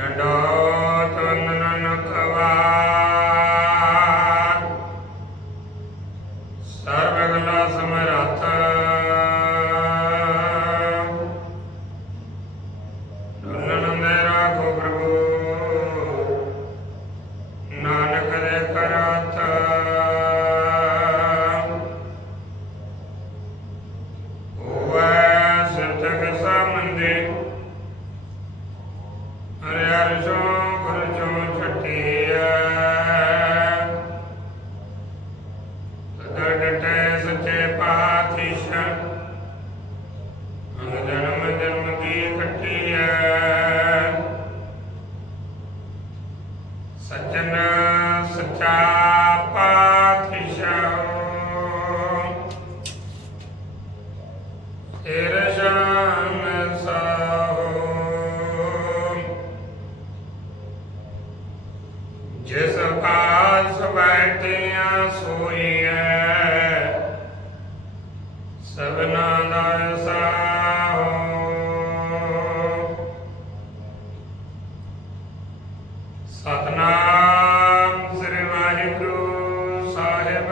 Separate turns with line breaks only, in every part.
ਡੰਡੋਤ ਵੰਦਨਨ ਕਵਾਰ ਸਰਬਗਲਾ ਸਮਰੱਥ ਡੁੱਲਣ ਸੱਜਣ ਸੱਚਾ ਪਾਤਸ਼ਾਹ ਤੇਰੇ ਸ਼ਾਨ ਸਾਹੋ ਜਿਸ ਪਾਸ ਬੈਠਿਆ ਸੋਈਐ ਸਭਨਾ ਦਾ ਸਾਹੋ ਸਤਨਾਮ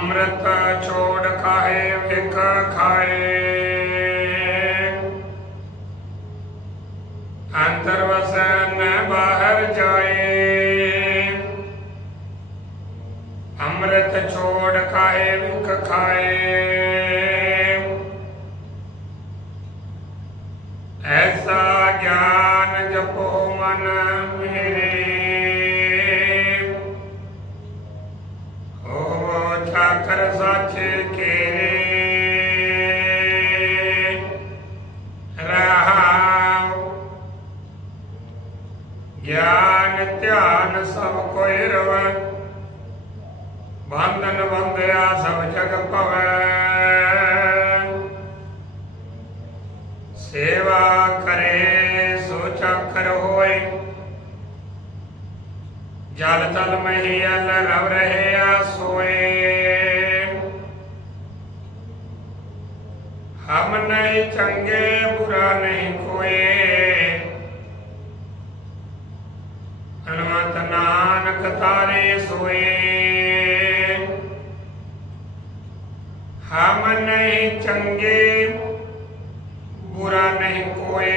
ਅੰਮ੍ਰਿਤ ਛੋੜ ਖਾਏ ਵਿਖ ਖਾਏ। ਅੰਤਰ ਵਸੈ ਨ ਬਾਹਰ ਜਾਏ। ਅੰਮ੍ਰਿਤ ਛੋੜ ਖਾਏ ਵਿਖ ਖਾਏ। ਐਸਾ ਗਿਆਨ ਜਪੋ ਮਨ ਮੇਰੇ ਗਿਆਨ, ਧਿਆਨ ਸਭ ਕੋਈ ਰਵੈ। ਬੰਧਨ ਬੰਧਿਆ ਸਭ ਜਗ ਭਵੈ। ਸੇਵਾ ਕਰੇ ਸੋ ਚੱਕਰ ਹੋਏ। ਜਲ ਤਲ ਮਹੀ ਅਲ ਰਵ ਰਹਿਆ ਸੋਏ। ਹਮ ਨਹੀਂ ਚੰਗੇ, ਬੁਰਾ ਨਹੀਂ ਕੋਏ ਤਾਰੇ ਸੋਏ ਹਮ ਨਹੀਂ ਚੰਗੇ ਬੁਰਾ ਨਹੀਂ ਕੋਏ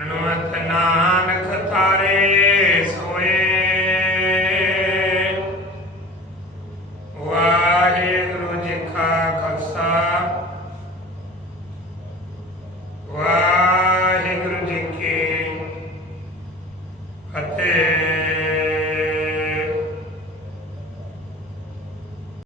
ਹਨੂਮਤ ਨਾਨਕ ਤਾਰੇ ਸੋਏ ਵਾਹਿਗੁਰੂ ਜੀ ਕਾ ਖਾਲਸਾ ਵਾਹਿਗੁਰੂ ਜੀ ਕੀ ਫਤਿਹ